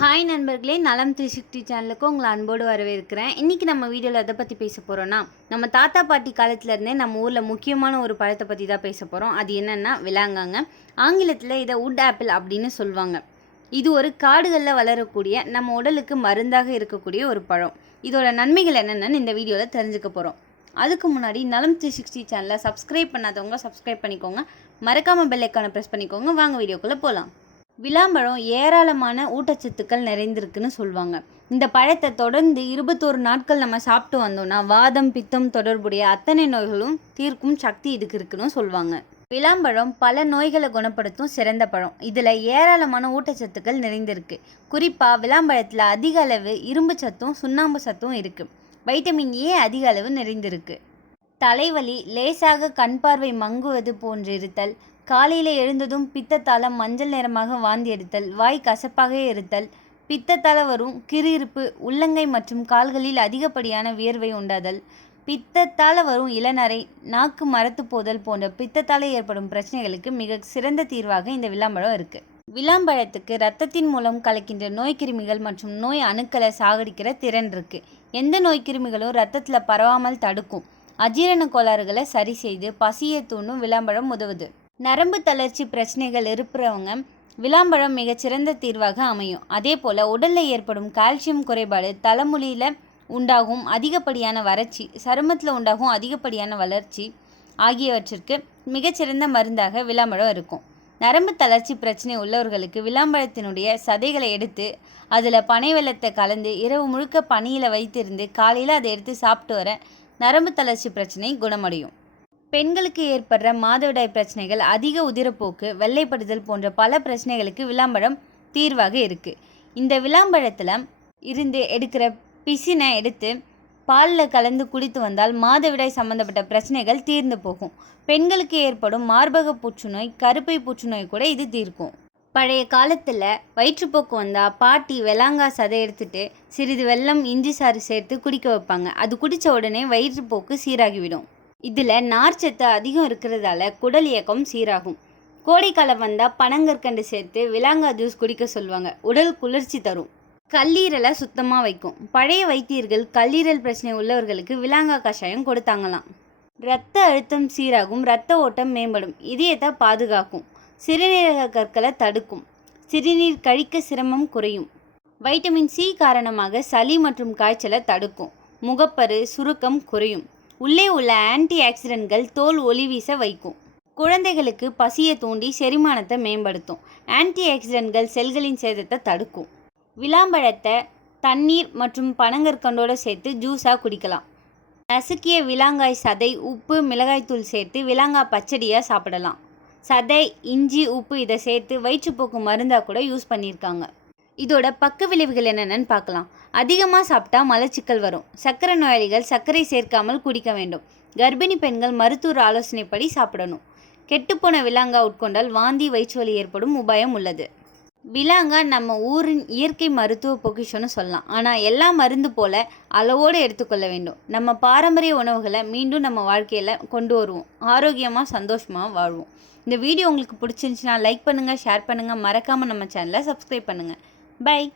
Hi நண்பர்களே நலம் three sixty சேனலுக்கு உங்களை அன்போடு வரவேற்கிறேன். இன்றைக்கி நம்ம வீடியோவில் எதை பற்றி பேச போகிறோன்னா நம்ம தாத்தா பாட்டி காலத்துலேருந்தே நம்ம ஊரில் முக்கியமான ஒரு பழத்தை பற்றி தான் பேச போகிறோம் அது என்னென்னா விலாங்காங்க. ஆங்கிலத்தில் இதை உட் ஆப்பிள் அப்படின்னு சொல்லுவாங்க. இது ஒரு காடுகளில் வளரக்கூடிய நம்ம உடலுக்கு மருந்தாக இருக்கக்கூடிய ஒரு பழம். இதோட நன்மைகள் என்னென்னு இந்த வீடியோவில் தெரிஞ்சுக்க போகிறோம் அதுக்கு முன்னாடி நலம் த்ரீ சிக்ஸ்டி சேனலை சப்ஸ்கிரைப் பண்ணாதவங்க சப்ஸ்கிரைப் பண்ணிக்கோங்க. மறக்காமல் பெல் ஐக்கானை ப்ரெஸ் பண்ணிக்கோங்க. வாங்க வீடியோக்குள்ளே போகலாம் விளாம்பழம் ஏராளமான ஊட்டச்சத்துக்கள் நிறைந்திருக்குன்னு சொல்லுவாங்க இந்த பழத்தை தொடர்ந்து இருபத்தோரு நாட்கள் நம்ம சாப்பிட்டு வந்தோம்னா வாதம் பித்தம் தொடர்புடைய அத்தனை நோய்களும் தீர்க்கும் சக்தி இதுக்கு இருக்குன்னு சொல்லுவாங்க விளாம்பழம் பல நோய்களை குணப்படுத்தும் சிறந்த பழம். இதில் ஏராளமான ஊட்டச்சத்துக்கள் நிறைந்திருக்கு. குறிப்பாக விளாம்பழத்தில் அதிக அளவு இரும்பு சத்தும் சுண்ணாம்பு சத்தும் இருக்குது வைட்டமின் ஏ அதிக அளவு நிறைந்திருக்கு. தலைவலி லேசாக கண் பார்வை மங்குவது போன்றிருத்தல் காலையில் எழுந்ததும் பித்தத்தால் மஞ்சள் நிறமாக வாந்தி எடுத்தல் வாய் கசப்பாக இருத்தல். பித்தத்தால் வரும் கிருகிருப்பு உள்ளங்கை மற்றும் கால்களில் அதிகப்படியான வியர்வை உண்டாதல். பித்தத்தால் வரும் இளநரை நாக்கு மரத்து போதல் போன்ற பித்தத்தால் ஏற்படும் பிரச்சனைகளுக்கு மிக சிறந்த தீர்வாக இந்த விளாம்பழம் இருக்குது விளாம்பழத்துக்கு ரத்தத்தின் மூலம் கலக்கின்ற நோய் கிருமிகள் மற்றும் நோய் அணுக்களை சாகடிக்கிற திறன் இருக்குது எந்த நோய் கிருமிகளும் ரத்தத்தில் பரவாமல் தடுக்கும். அஜீரண கோளாறுகளை சரி செய்து பசியை தூண்டும் விளாம்பழம் உதவுது. நரம்பு தளர்ச்சி பிரச்சனைகள் இருக்கிறவங்க விளாம்பழம் மிகச்சிறந்த தீர்வாக அமையும். அதே போல் உடலில் ஏற்படும் கால்சியம் குறைபாடு தலைமுடியில் உண்டாகும் அதிகப்படியான வறட்சி சருமத்தில் உண்டாகும் அதிகப்படியான வளர்ச்சி ஆகியவற்றிற்கு மிகச்சிறந்த மருந்தாக விளாம்பழம் இருக்கும். நரம்பு தளர்ச்சி பிரச்சனை உள்ளவர்களுக்கு விளாம்பழத்தினுடைய சதைகளை எடுத்து அதில் பனை வெள்ளத்தை கலந்து இரவு முழுக்க பனியில் வைத்திருந்து காலையில் அதை எடுத்து சாப்பிட்டு வர நரம்பு தளர்ச்சி பிரச்சனை குணமடையும். பெண்களுக்கு ஏற்படுற மாதவிடாய் பிரச்சனைகள் அதிக உதிரப்போக்கு வெள்ளைப்படுதல் போன்ற பல பிரச்சனைகளுக்கு விளாம்பழம் தீர்வாக இருக்குது இந்த விளாம்பழத்தில் இருந்து எடுக்கிற பிசினை எடுத்து பாலில் கலந்து குடித்து வந்தால் மாதவிடாய் சம்பந்தப்பட்ட பிரச்சனைகள் தீர்ந்து போகும். பெண்களுக்கு ஏற்படும் மார்பக புற்றுநோய் கருப்பை புற்றுநோய் கூட இது தீர்க்கும். பழைய காலத்தில் வயிற்றுப்போக்கு வந்தால் பாட்டி வெளாங்கா சதை எடுத்துட்டு சிறிது வெல்லம் இஞ்சி சாறு சேர்த்து குடிக்க வைப்பாங்க. அது குடித்த உடனே வயிற்றுப்போக்கு சீராகிவிடும். இதில் நார்ச்சத்து அதிகம் இருக்கிறதால குடல் இயக்கம் சீராகும். கோடைக்காலம் வந்தால் பனங்கற்கண்டு சேர்த்து விலாங்கா ஜூஸ் குடிக்க சொல்லுவாங்க. உடல் குளிர்ச்சி தரும். கல்லீரலை சுத்தமாக வைக்கும். பழைய வைத்தியர்கள் கல்லீரல் பிரச்சனை உள்ளவர்களுக்கு விலாங்கா கஷாயம் கொடுத்தாங்களாம். இரத்த அழுத்தம் சீராகும் இரத்த ஓட்டம் மேம்படும் இதயத்தை பாதுகாக்கும் சிறுநீரக கற்களை தடுக்கும் சிறுநீர் கழிக்க சிரமம் குறையும். வைட்டமின் சி காரணமாக சளி மற்றும் காய்ச்சலை தடுக்கும். முகப்பரு சுருக்கம் குறையும். உள்ளே உள்ள ஆன்டி ஆக்சிடென்ட்கள் தோல் ஒளி வீச வைக்கும். குழந்தைகளுக்கு பசியை தூண்டி செரிமானத்தை மேம்படுத்தும். ஆன்டி ஆக்சிடென்ட்கள் செல்களின் சேதத்தை தடுக்கும். விளாம்பழத்தை தண்ணீர் மற்றும் பனங்கற்கண்டோடு சேர்த்து ஜூஸாக குடிக்கலாம். நசுக்கிய விலாங்காய் சதை உப்பு மிளகாய்த்தூள் சேர்த்து விலாங்காய் பச்சடியாக சாப்பிடலாம். சதை இஞ்சி உப்பு இதை சேர்த்து வயிற்றுப்போக்கு மருந்தாக கூட யூஸ் பண்ணியிருக்காங்க. இதோட பக்க விளைவுகள் என்னென்னு பார்க்கலாம். அதிகமாக சாப்பிட்டா மலச்சிக்கல் வரும். சர்க்கரை நோயாளிகள் சர்க்கரை சேர்க்காமல் குடிக்க வேண்டும். கர்ப்பிணி பெண்கள் மருத்துவர் ஆலோசனைப்படி சாப்பிடணும். கெட்டுப்போன விலாங்கா உட்கொண்டால் வாந்தி வயிற்றுவலி ஏற்படும் உபாயம் உள்ளது. விலாங்கா நம்ம ஊரின் இயற்கை மருத்துவ பொக்கிஷம்னு சொல்லலாம். ஆனால் எல்லா மருந்து போல அளவோடு எடுத்துக்கொள்ள வேண்டும். நம்ம பாரம்பரிய உணவுகளை மீண்டும் நம்ம வாழ்க்கையில் கொண்டு வருவோம். ஆரோக்கியமாக சந்தோஷமாக வாழ்வோம். இந்த வீடியோ உங்களுக்கு பிடிச்சிருந்துச்சுன்னா லைக் பண்ணுங்கள் ஷேர் பண்ணுங்கள் மறக்காமல் நம்ம சேனலை சப்ஸ்கிரைப் பண்ணுங்கள் Bye.